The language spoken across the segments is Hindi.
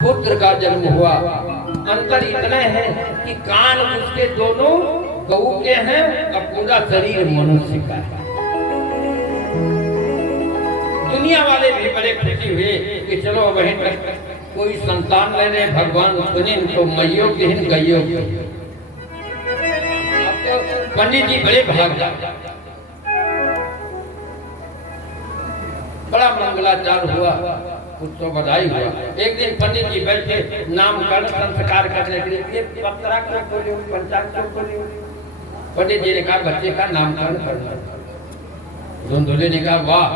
पुत्र का जन्म हुआ। अंतर इतना है कि कान उसके दोनों गऊ के हैं और पूरा शरीर मनुष्य का है। दुनिया वाले भी बड़े खुशी हुए कि चलो वहीं कोई संतान ले रहे, भगवान सुने तो मैयो किन गयो। अब तो पंडित जी बड़े भाग जाते, बड़ा मंगलाचार हुआ, कुछ तो बधाई हुआ। एक दिन पंडित जी बैठे नामकरण संस्कार करने के लिए, पत्रा क्यों खोले, पंचांग क्यों खोले। पंडित जी ने कहा बच्चे का नामकरण करना। धुंधुले ने कहा वाह,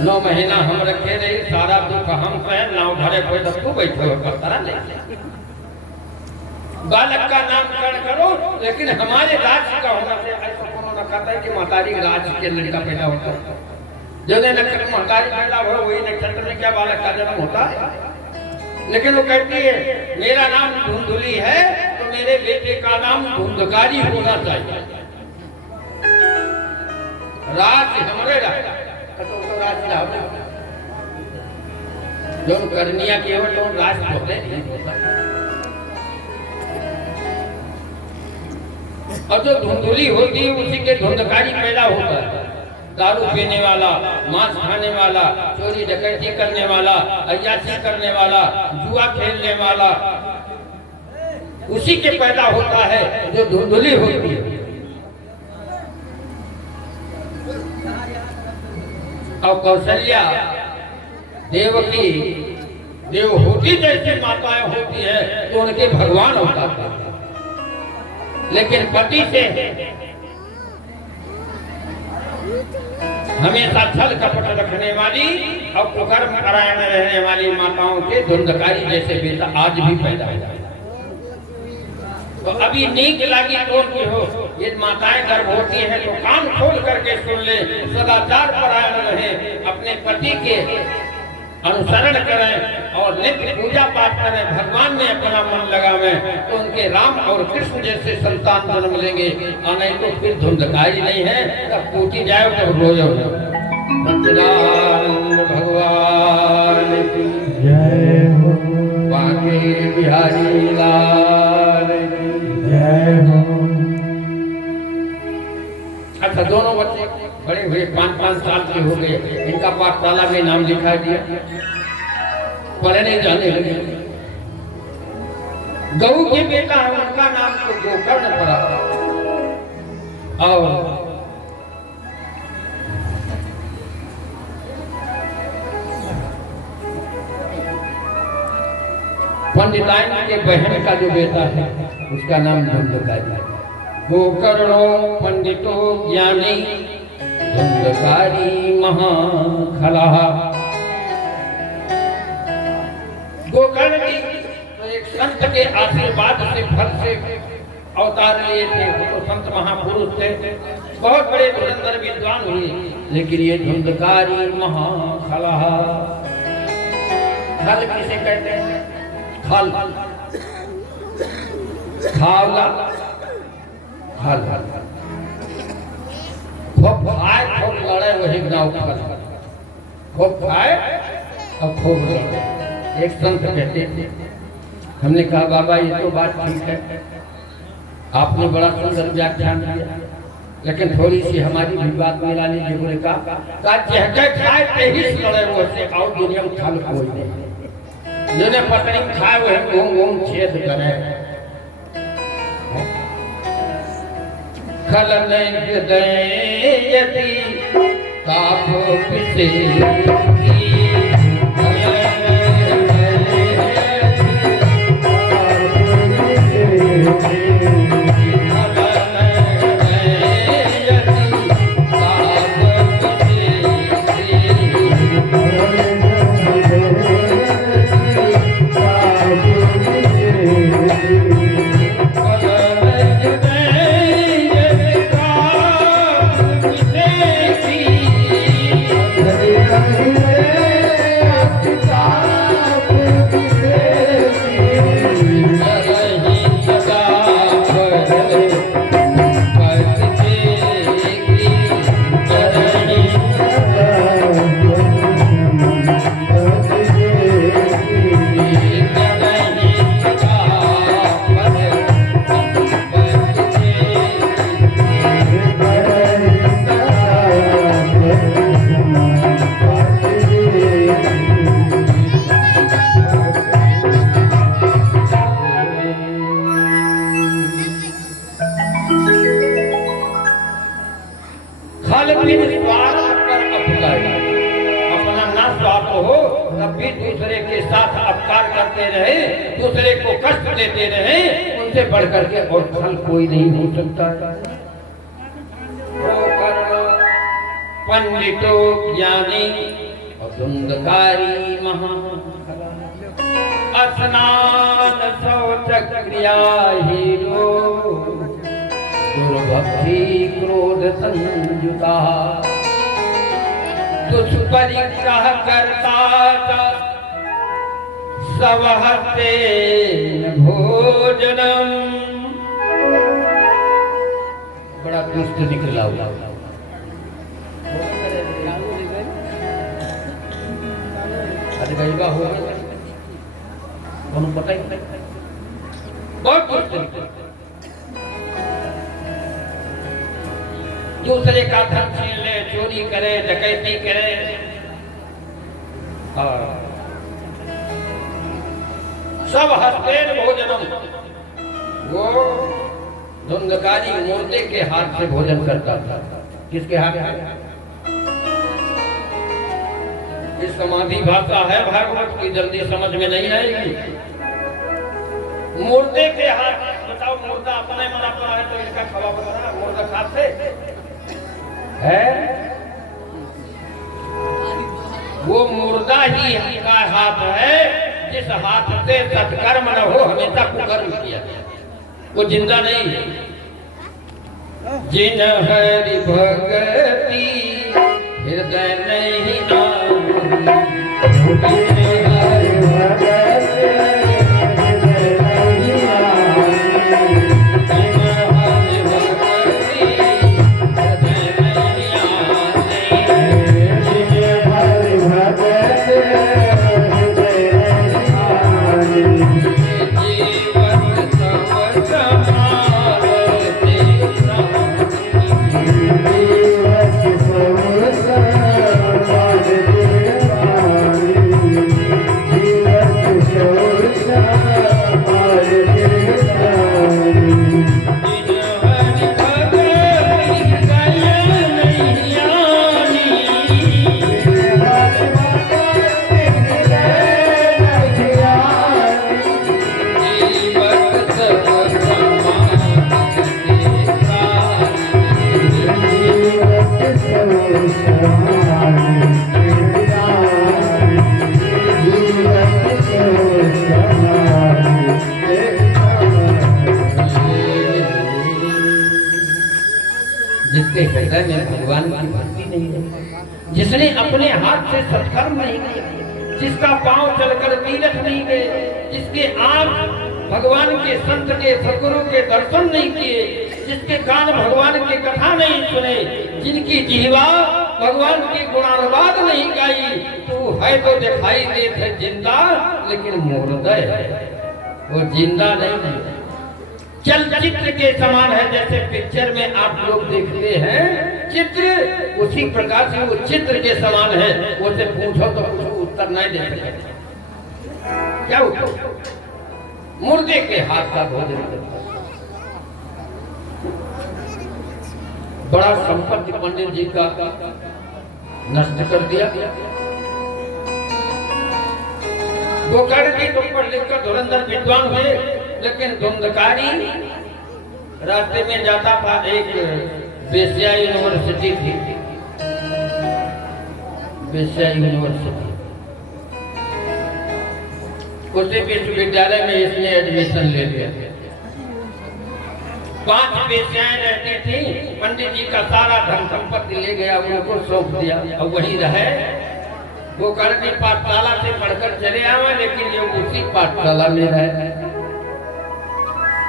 9 महीना हम रखे रहे, सारा दुख हम पे, नाव धरे कोई तो तू बैठो पत्रा ले। बालक का नामकरण करो, लेकिन हमारे राज्य का होना चाहिए। ऐसा उन्होंने कहा है कि मातारी राज्य के लड़का पैदा होता है, जो नक्षत्र महतारी पैदा हो वही नक्षत्र में क्या बालक का जन्म होता है। लेकिन वो कहती है मेरा नाम धुंधुली है तो मेरे बेटे का नाम धुंधकारी होना चाहिए। राज हमारे जो करनिया केवल तो राज होते नहीं होता। और जो धुंधुली होती है उसी के धुंधकारी पैदा होता है। दारू पीने वाला, मांस खाने वाला, चोरी डकैती करने वाला, अय्याशी करने वाला, जुआ खेलने वाला, उसी के पैदा होता है जो धुंधुली होती है। और कौशल्या देवकी देवहूति जैसी माताएं होती है तो उनके भगवान होता है। लेकिन पति से हमेशा छल कपट रखने वाली और कुकर्म कराए में रहने वाली माताओं के धुंधकारी जैसे बेटा आज भी पैदा हो। तो अभी नीक लगी तो हो, ये माताएं गर्भवती हैं तो कान खोल करके सुन ले, सदाचार परायण रहे, अपने पति के अनुसरण करें और नित्य पूजा पाठ करें, भगवान में अपना मन लगावें, तो उनके राम और कृष्ण जैसे संतान जन्म लेंगे। और नहीं तो फिर धुंधकारी नहीं है, तब पूछी जाए तो रोयो। सच्चिदानंद भगवान की जय हो, बांके बिहारी लाल की जय हो। अच्छा, दोनों बच्चे बड़े हुए, 5-5 साल के हो गए, इनका पाठशाला में नाम लिखा दिया, पढ़ने जाने लगे। गऊ के बेटा है, उनका नाम तो गोकर्ण पड़ा। और पंडिताइन के बहन का जो बेटा है उसका नाम धुंधकारी है। गोकर्णो पंडितो ज्ञानी धुंधकारी महाखलाः। गोकर्ण की तो एक संत के आशीर्वाद से फल से अवतार लिए थे, तो संत महापुरुष थे, बहुत बड़े धुरंधर विद्वान हुए। लेकिन ये धुंधकारी महाखलाः, खल किसे कहते हैं? खल, खावला, खल, खूब खाए खूब लड़े वही गाँव खल, खूब खाए और खूब लड़े। एक संत कहते थे, हमने कहा बाबा ये तो बात ठीक है, आपने बड़ा सुंदर व्याख्यान दिया, लेकिन थोड़ी सी हमारी भी बात मिला लीजिए। बोले कहा खाए तेईस लड़े वैसे और दुनिया में खल कोई नहीं, जिन्हें पत्नी खाए वही घूम घूम छेद करे। खल नहीं दयति ताप पिसे Hare दूसरे के साथ अपकार करते रहे, दूसरे को कष्ट देते रहे, उनसे बढ़ करके और फल कोई नहीं हो सकता। पंडितो ज्ञानी और धुंधकारी महान, स्नान शौच क्रिया हीरो, दुर्भक्ति क्रोध संयुता, दुष्परिग्रह करता सब हस्ते भोजनम। बड़ा दुष्ट निकला हुआ। अरे भाई वाह हो गया, पता ही नहीं, बहुत दुष्ट। दूसरे का धन छीन ले, चोरी करे, डकैती करे, और सब हस्तेन भोजनम। वो धुंधकारी मुर्दे के हाथ से भोजन करता था। किसके हाथ में? इस समाधि भाषा है भागवत की, जल्दी समझ में नहीं आएगी। मुर्दे के हाथ। बताओ, मुर्दा अपने मरा पड़ा है तो इसका खवा बना मुर्दा खाते है? वो मुर्दा ही का हाथ है जिस हाथ से सत्कर्म न हो, हमेशा कुकर्म किया। वो जिंदा नहीं है। जिन हरि भगति हृदय नहीं हृदय में भगवान की भक्ति नहीं है, जिसने अपने हाथ से सत्कर्म नहीं किया, जिसका पांव चलकर तीर्थ नहीं गए, जिसके आंख भगवान के संत के सद्गुरु के दर्शन नहीं किए, जिसके कान भगवान की कथा नहीं सुने, जिनकी जीवा भगवान की गुणानुवाद नहीं गाई, तो है तो दिखाई देते जिंदा लेकिन मुर्दा है, वो जिंदा नहीं है। चलचित्र के समान है, जैसे पिक्चर में आप लोग देखते हैं चित्र, उसी प्रकार से वो चित्र के समान है। उसे पूछो तो कुछ उत्तर नहीं दे सकते। क्या मुर्दे के हाथ का भोजन करता। बड़ा संपत्ति पंडित जी का नष्ट कर दिया। गोकर्ण जी तुम पढ़ लिखकर धुरंधर विद्वान हुए, लेकिन धुंधकारी रास्ते में जाता था। एक बेस्या यूनिवर्सिटी थी, बेस्या यूनिवर्सिटी, उसी विश्वविद्यालय में इसने एडमिशन ले लिया। 5 बेस्याएं रहती थी, पंडित जी का सारा धन संपत्ति ले गया, उनको सौंप दिया और वही रहे। वो करनी पाठशाला से पढ़कर चले आवे, लेकिन ये उसी पाठशाला में रहे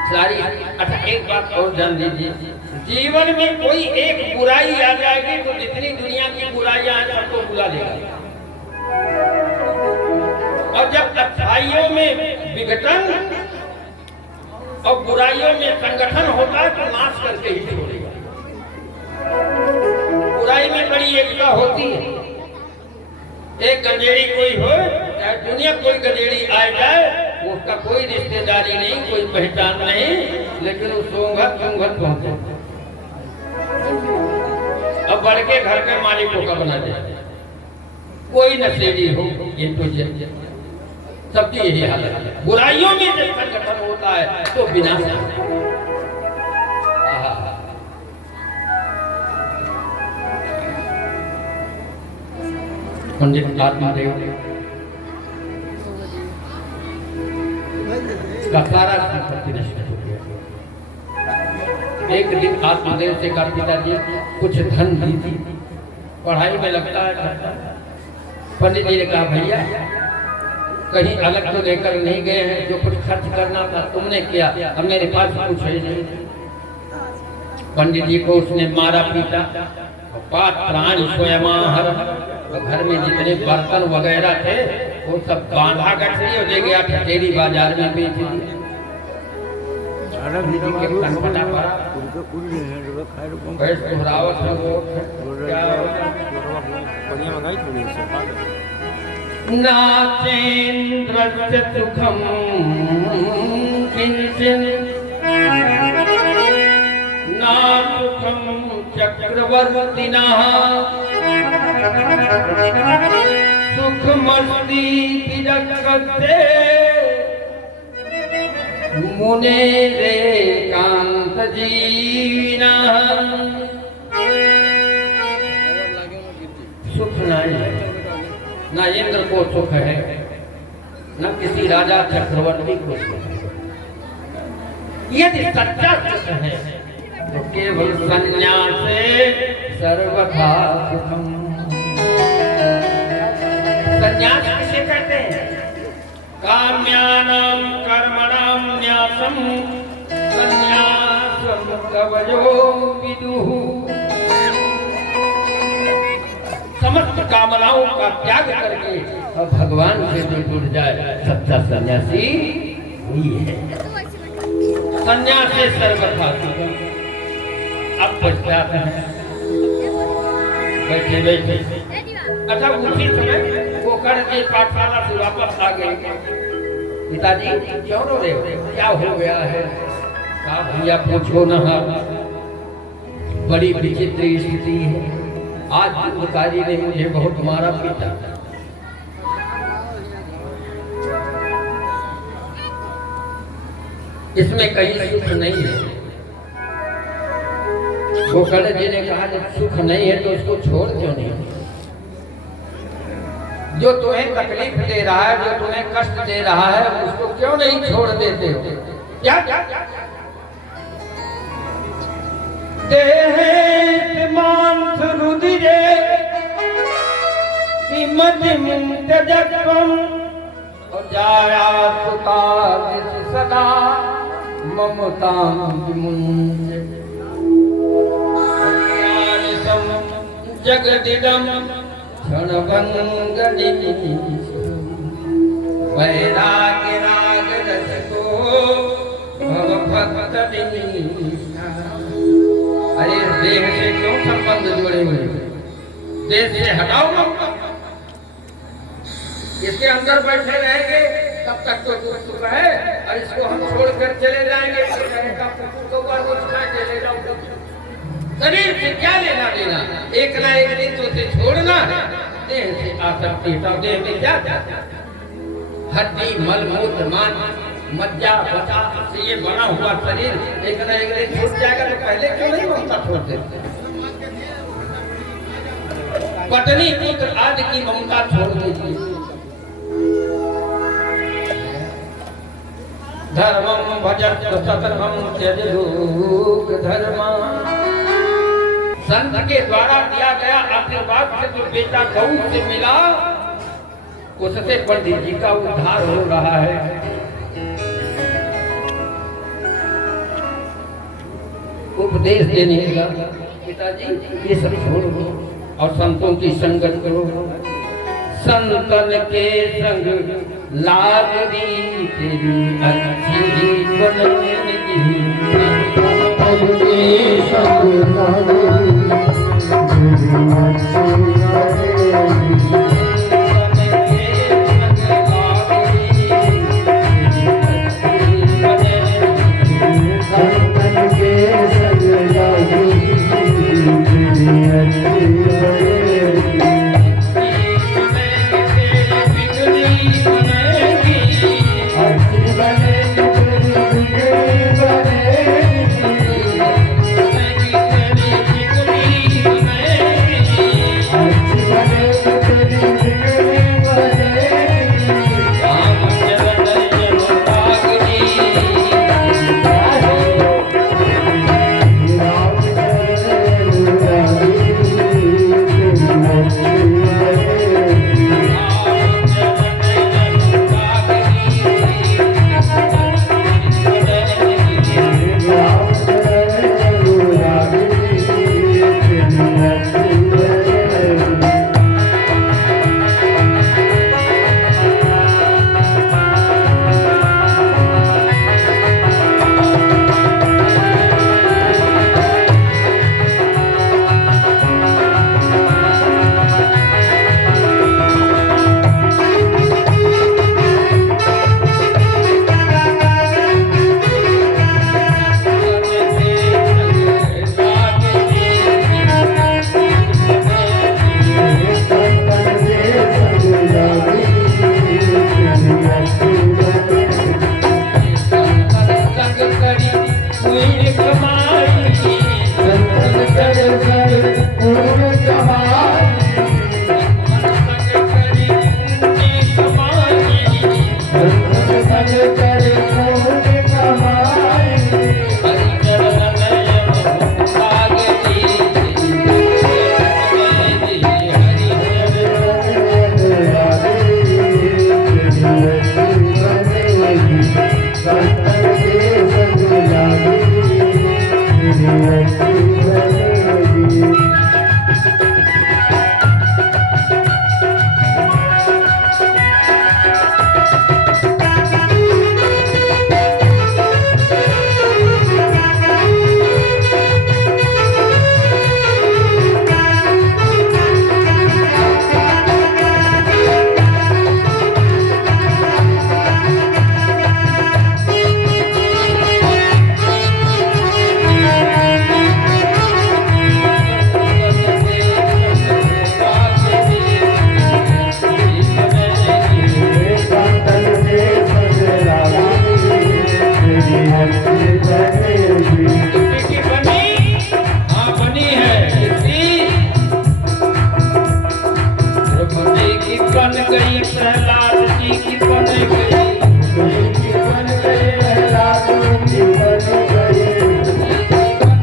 सारी। अच्छा, एक बात और जान लीजिए, जीवन में कोई एक बुराई आ जाएगी तो जितनी दुनिया की बुराइयां हैं सबको बुला देगा। और जब अच्छाइयों में विघटन और बुराइयों में संगठन होता है तो नाश करके ही छोड़ेगा। बुराई में बड़ी एकता होती है। एक गंजेड़ी कोई हो, दुनिया कोई गंजेड़ी आ जाए, उसका कोई रिश्तेदारी नहीं, कोई पहचान नहीं, लेकिन वो सोंगत पहुंचे। अब बढ़ के घर के मालिकों का बना दे, कोई नशेड़ी हो, ये तो सबकी यही हालत है। बुराइयों में जब संगठन होता है तो विनाश आता है। आहा। पंडित आत्मदेव का सारा संपत्ति नष्ट हो गया। एक दिन आत्मदेव से कहा, पिताजी कुछ धन दी, पढ़ाई में लगता है। पंडित जी ने कहा, भैया कहीं अलग तो लेकर नहीं गए हैं, जो कुछ खर्च करना था तुमने किया, अब मेरे पास कुछ है नहीं। पंडित जी को उसने मारा पीटा, पात प्राण स्वयमाहर, घर में जितने बर्तन वगैरह थे वो सब बांधा गठरी और ले गया ठठेरी बाजार में बेच दिया। नाचेन्द्रस्य सुखं किंचिन ना सुखं चक्रवर्तिनः सुखमस्ति विरक्ते मुनेरेकांत जीविनः। सुख नहीं है, ना इंद्र को सुख है, न किसी राजा चक्रवर्ती को सुख है। यदि सच्चा सुख है तो केवल संन्यास से सर्वथा सुखम। संन्यास किसे कहते हैं? काम्यानां कर्मणां न्यासं संन्यासं कवयो विदुः। समस्त कामनाओं का त्याग करके और भगवान से जो जुड़ जाए सच्चा सन्यासी वही है। संन्यास से सर्वथा सुखम। अब पश्चात है बैठे बैठे, अच्छा उसी समय वो कर के पाठशाला से वापस आ गए। पिताजी क्यों रो रहे हो, क्या हो गया है? कहा भैया पूछो न, बड़ी विचित्र स्थिति है। आज दुर्गाजी ने मुझे बहुत मारा पीटा। इसमें कहीं सुख नहीं है। गोकर्ण जी ने कहा जब सुख नहीं है तो उसको छोड़ क्यों नहीं? जो तुम्हें तकलीफ दे रहा है, जो तुम्हें कष्ट दे रहा है, उसको क्यों नहीं छोड़ देते हो? क्या देहे मांस रुधिरे विमतिमंतजत्वम और जाया सुता सदा ममतां विमुञ्च जगदिदं क्षणभंगनिधि वैराग्य राग रसको भवभक्तनिष्ठा। अरे देह से क्यों संबंध जुड़े हुए? देह से हटाओ मत। इसके अंदर बैठे रहेंगे तब तक तो सुख है, और इसको हम छोड़कर चले जाएंगे तो ले जाओ। शरीर से क्या लेना देना? एक ना एक दिन तो उसे छोड़ना है। देह से आसक्ति तो देह में क्या हड्डी मल मूत्र मान मज्जा बचा से ये बना हुआ शरीर एक ना एक दिन छूट जाएगा। तो पहले क्यों नहीं ममता छोड़ देते? पत्नी पुत्र आदि की ममता छोड़ दीजिए। धर्मं भजत सततं त्यजलोक धर्मा। संत के द्वारा दिया गया आशीर्वाद से जो बेटा गौ से मिला, उससे पंडित जी का उद्धार हो रहा है। उपदेश देने लगा, पिताजी ये सब छोड़ो और संतों की संगत करो। संतन के संग लागरी तेरी अच्छी बनने की। संतन के संग लागरी तेरी अच्छी बनने की। संग करे खूब कमाई हरि चरण में लाग जी हरि बन गई प्रहलाद जी की बन गई बन गए प्रहलाद जी बन गए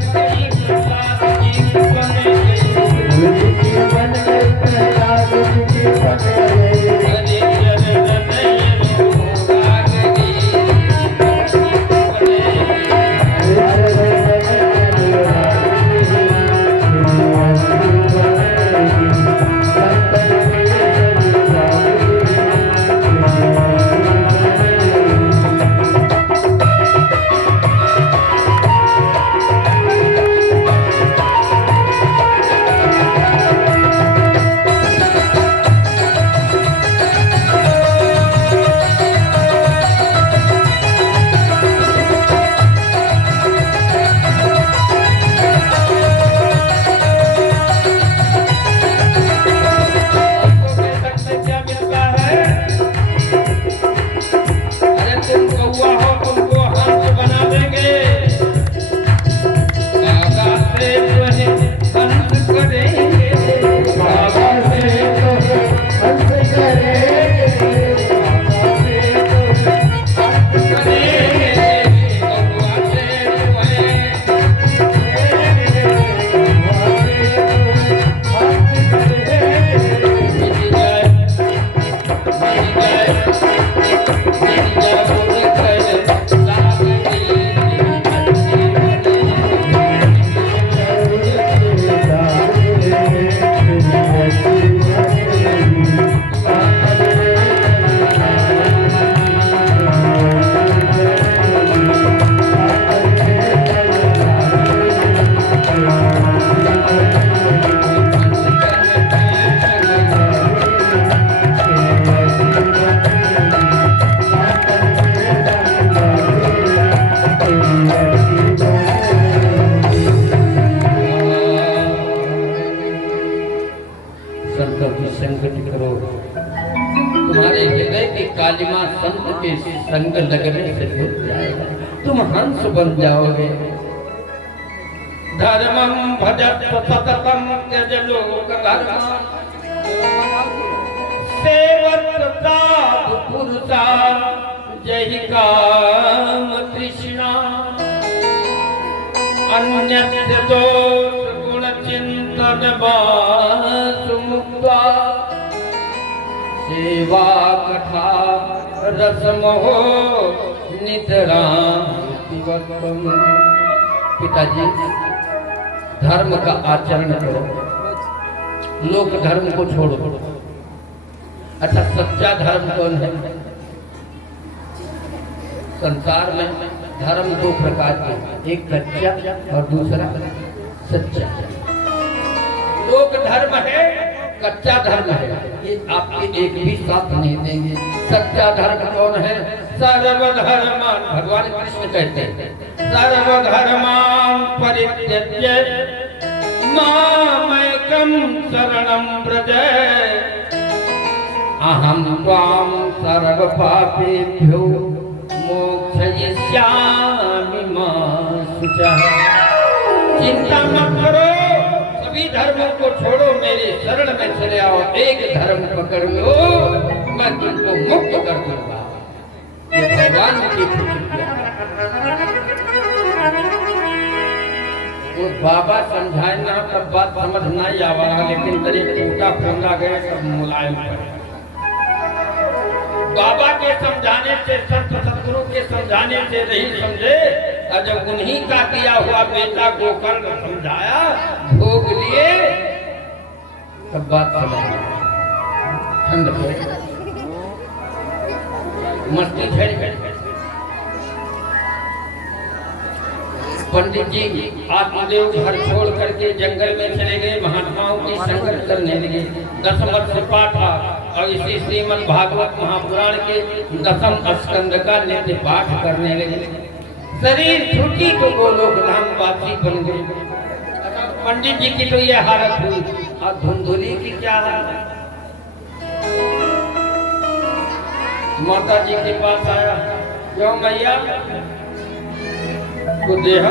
प्रहलाद जी की बन गई बन गए प्रहलाद जी बन गए हरि चरण में लाग जी कालिमा संत के संग लगने से छूट जाएगा, तुम हंस बन जाओगे। धर्मं भजत सततं त्यज लोक धर्मं सेवत साधु पुरुषा जहि काम तृष्णा अन्यस्य दोष गुण चिंतन वासु मुक्ता सेवा कथा रसमोह नितराम। पिताजी धर्म का आचरण करो, लोक धर्म को छोड़ो। अच्छा सच्चा धर्म कौन है? संसार में धर्म दो प्रकार के, एक कच्चा और दूसरा सच्चा। लोक धर्म है, कच्चा धर्म है, ये आपके एक भी साथ नहीं देंगे। सच्चा धर्म कौन है? सर्वधर्मान, भगवान कृष्ण कहते हैं सर्वधर्मान परित्यज्य मामेकं शरणं व्रज अहं त्वां सर्वपापेभ्यो मोक्षयिष्यामि मा शुचः। चिंता मत करो, सभी धर्मों को छोड़ो, मेरे शरण में चले आओ, एक धर्म पकड़ लो, मैं तुमको मुक्त कर दूंगा। ये ठीक हो चुकी है। वो बाबा समझाए ना तब बात समझ नहीं आवा, लेकिन तरी टूटा फूंदा गए सब मुलायम पड़े। बाबा के समझाने से, संत सतगुरु के समझाने से नहीं समझे, और जब उन्हीं का दिया हुआ बेटा गोकर्ण समझाया, भोग लिए, तब बात समझ ठंड पड़े, मस्ती झड़ गई। पंडित जी आत्मदेव घर छोड़ करके जंगल में चले गए, महात्माओं की संगत करने लगे। 10 वर्ष से पाठ था, और इसी श्रीमद् भागवत महापुराण के 10वें स्कंद का नित्य पाठ करने लगे। शरीर छूटी तो गोलोक धामवासी बन गए। पंडित जी की तो ये हालत हुई, और धुंधुली की क्या हालत। माता जी के पास आया, क्यों मैया तो देह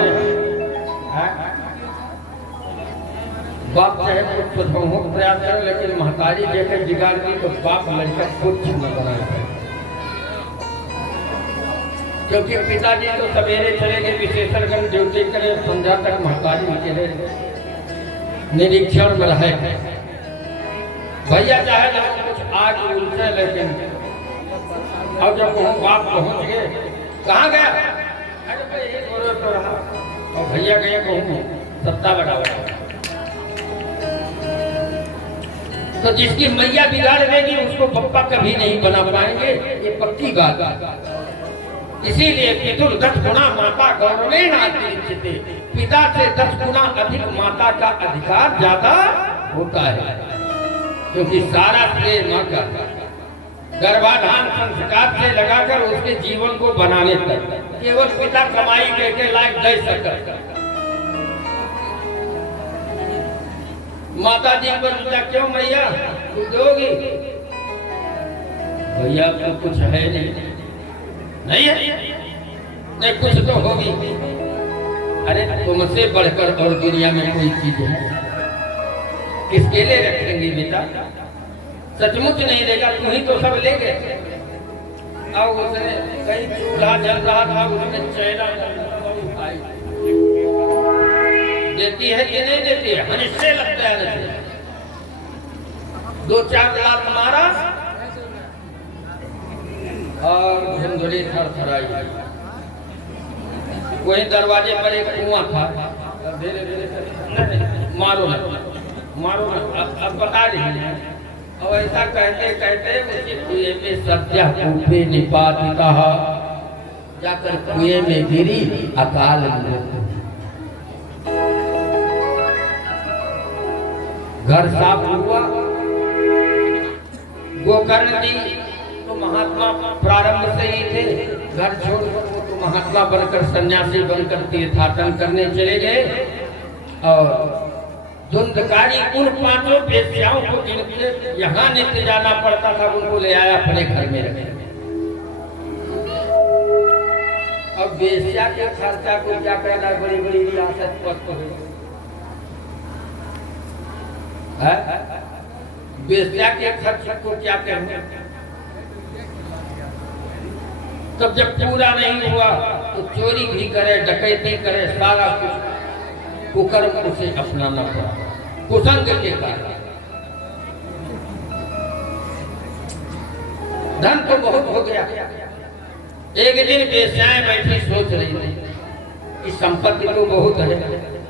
बाप चाहे कुछ तो हो प्रयास कर, लेकिन महतारी देकर बिगाड़ दी तो बाप लड़का कुछ न बना। क्योंकि पिताजी तो सवेरे चले गए विशेषण ड्यूटी करे, संध्या तक महतारी अकेले निरीक्षण में रहे। भैया चाहे तो कुछ आग उलझे, लेकिन अब जब वो बाप पहुंच गए, कहाँ गया? अरे भाई ये तो रहा, और भैया गए कहूँ सत्ता बढ़ावा। तो जिसकी मैया बिगाड़ देगी उसको पप्पा कभी नहीं बना पाएंगे, ये पक्की बात। इसीलिए पितुर 10 गुना माता गौरवेण अतिरिच्यते, पिता से 10 गुना अधिक माता का अधिकार ज्यादा होता है, क्योंकि सारा श्रेय मां का गर्भाधान संस्कार से लगाकर उसके जीवन को बनाने तक केवल पिता कमाई के लायक दे सकता। माता जी पर क्यों मैया तू दोगी? भैया तो कुछ है नहीं है, नहीं कुछ तो होगी। अरे तुमसे बढ़कर और दुनिया में कोई चीज है? किसके लिए रखेंगे बेटा? सचमुच नहीं देगा, तू ही तो सब ले गए। अब उसने कहीं चूल्हा जल रहा था, उसमें चेहरा देती है कि नहीं देती है? हनिश्चय लगता है। 2-4 लाख मारा और धुंधली थरथराई। वही दरवाजे पर एक कुआं था, धीरे धीरे मारो ना, अब बता रही है। और ऐसा कहते कहते उसी कुएं में सत्या कूपे निपातिता, जाकर कुएं में गिरी अकाल मृत्यु। घर साफ हुआ। गोकर्ण जी तो महात्मा प्रारंभ से ही थे, घर छोड़कर वो तो महात्मा बनकर सन्यासी बनकर तीर्थाटन करने चले गए। और धुंधकारी उन 5 वेश्याओं को जिनके यहाँ नित्य जाना पड़ता था, उनको ले आया अपने घर में रखे। अब वेश्या के खर्चा को क्या कहना, बड़ी बड़ी रियासत पस्त हो। वेश्या के खर्च को क्या कहना? तब जब पूरा नहीं हुआ तो चोरी भी करे, डकैती करे, सारा कुछ कुकर्म उसे अपनाना पड़ा, कुसंग के कारण। धन तो बहुत हो गया। एक दिन वेश्याएं बैठी सोच रही थी कि संपत्ति तो बहुत है,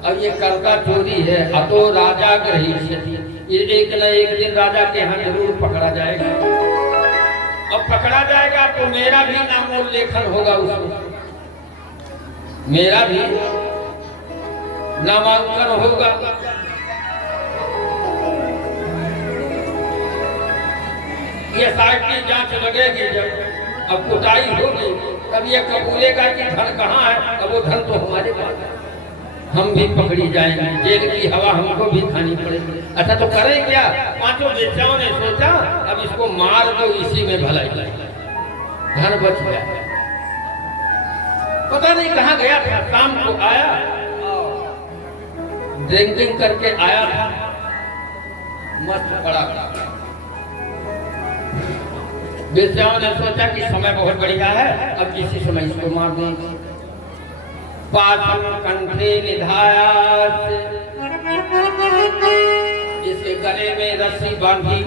अब ये करता चोरी है, अतो राजा ग्रहीष्यति, ये एक न एक दिन राजा के यहाँ जरूर पकड़ा जाएगा। अब पकड़ा जाएगा तो मेरा भी नामोल्लेखन होगा उसमें, मेरा भी नामांकन होगा। ये साइड की जांच लगेगी, जब अब कुटाई होगी तब ये कबूलेगा कि धन कहाँ है। अब वो धन तो हमारे पास है, हम भी पकड़ी जाएंगे, जेल की हवा हमको भी खानी पड़ेगी। अच्छा तो करें क्या? 5 वेश्याओं ने सोचा अब इसको मार दो, इसी में भलाई, धन बच गया। पता नहीं कहाँ गया था, शाम को आया, ड्रिंकिंग करके आया था, मस्त पड़ा वेश्याओं ने सोचा कि समय बहुत बढ़िया है, अब किसी समय इसको मार दें। पासम कंठे निधायास, इसके गले में रस्सी बांधी,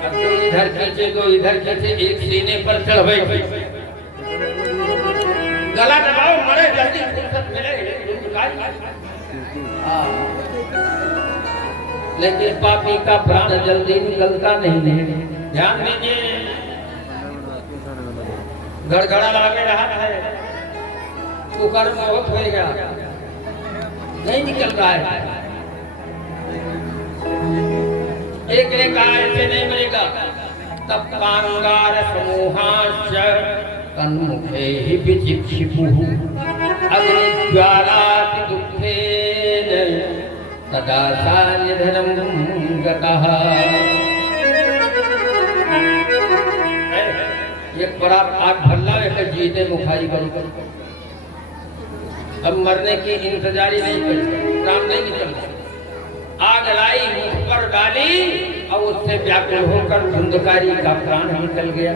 अब दो इधर खींचे दो इधर खींचे, एक सीने पर चढ़ बैठे। गला दबाओ, मरे जल्दी फुर्सत मिले। लेकिन पापी का प्राण जल्दी निकलता नहीं है। ध्यान दीजिए, गड़गड़ा लगे रहा है, कुकर में बहुत होएगा, नहीं निकल रहा है। एक ने कहा ऐसे नहीं मरेगा। तब कांगार समूहाश्च तन्मुखे हि विचिक्षिपुः अग्निज्वालाति दुःखेन तदा सा निधनं गतः। एक बड़ा आग भल्ला एक जीते मुखारी करी, अब मरने की इंतजारी नहीं करी, प्राण नहीं निकलता। आग लाई, मुख पर डाली और उससे व्याकुल होकर धुंधकारी का प्राण निकल गया।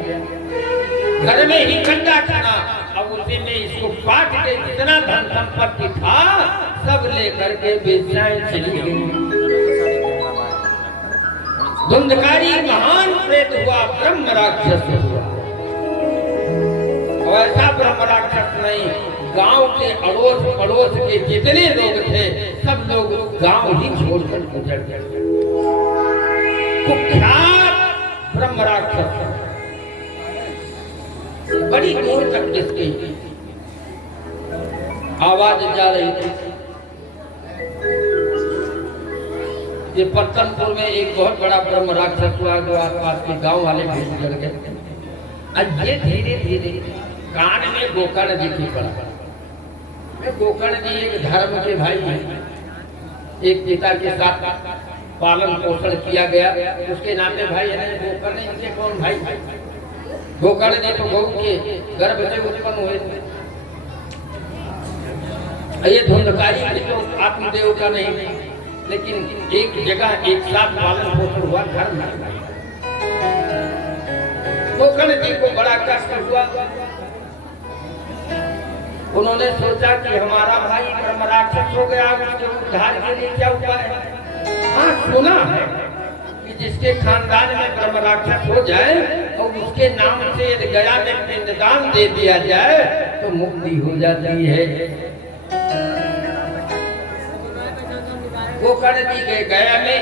घर में ही कंधा चढ़ा, अब उसी में इसको काट के जितना धन संपत्ति था सब लेकर के बेचाएं चली गई। धुंधकारी महान प्रेत हुआ, ब्रह्म राक्षस हुआ। और ऐसा ब्रह्म राक्षस नहीं, गांव के अड़ोस पड़ोस के जितने लोग थे सब लोग गांव ही छोड़कर गुजर गए। कुख्यात ब्रह्म राक्षस, बड़ी दूर तक जिसकी आवाज जा रही थी। ये पत्तनपुर में एक बहुत बड़ा ब्रह्म राक्षस हुआ, जो आसपास के गांव वाले भी गुजर गए। आज ये धीरे धीरे कान में गोकर्ण जी की पड़ा। गोकर्ण जी एक धर्म के भाई हैं, एक पिता के साथ पालन पोषण किया गया, उसके नाते भाई है। गोकर्ण इनके कौन भाई? गोकर्ण जी तो गौ के गर्भ से उत्पन्न हुए थे। ये धुंधकारी तो आत्मदेव का नहीं, लेकिन एक जगह एक साथ पालन पोषण हुआ धर्म। गोकर्ण जी को बड़ा कष्ट हुआ। उन्होंने सोचा कि हमारा भाई ब्रह्म राक्षस हो गया, उसके उद्धार के लिए क्या उपाय है? हाँ, सुना है कि जिसके खानदान में ब्रह्म राक्षस हो जाए और उसके नाम से यदि गया में पिंडदान दे दिया जाए तो मुक्ति हो जाती है। गोकर्ण जी गए गया में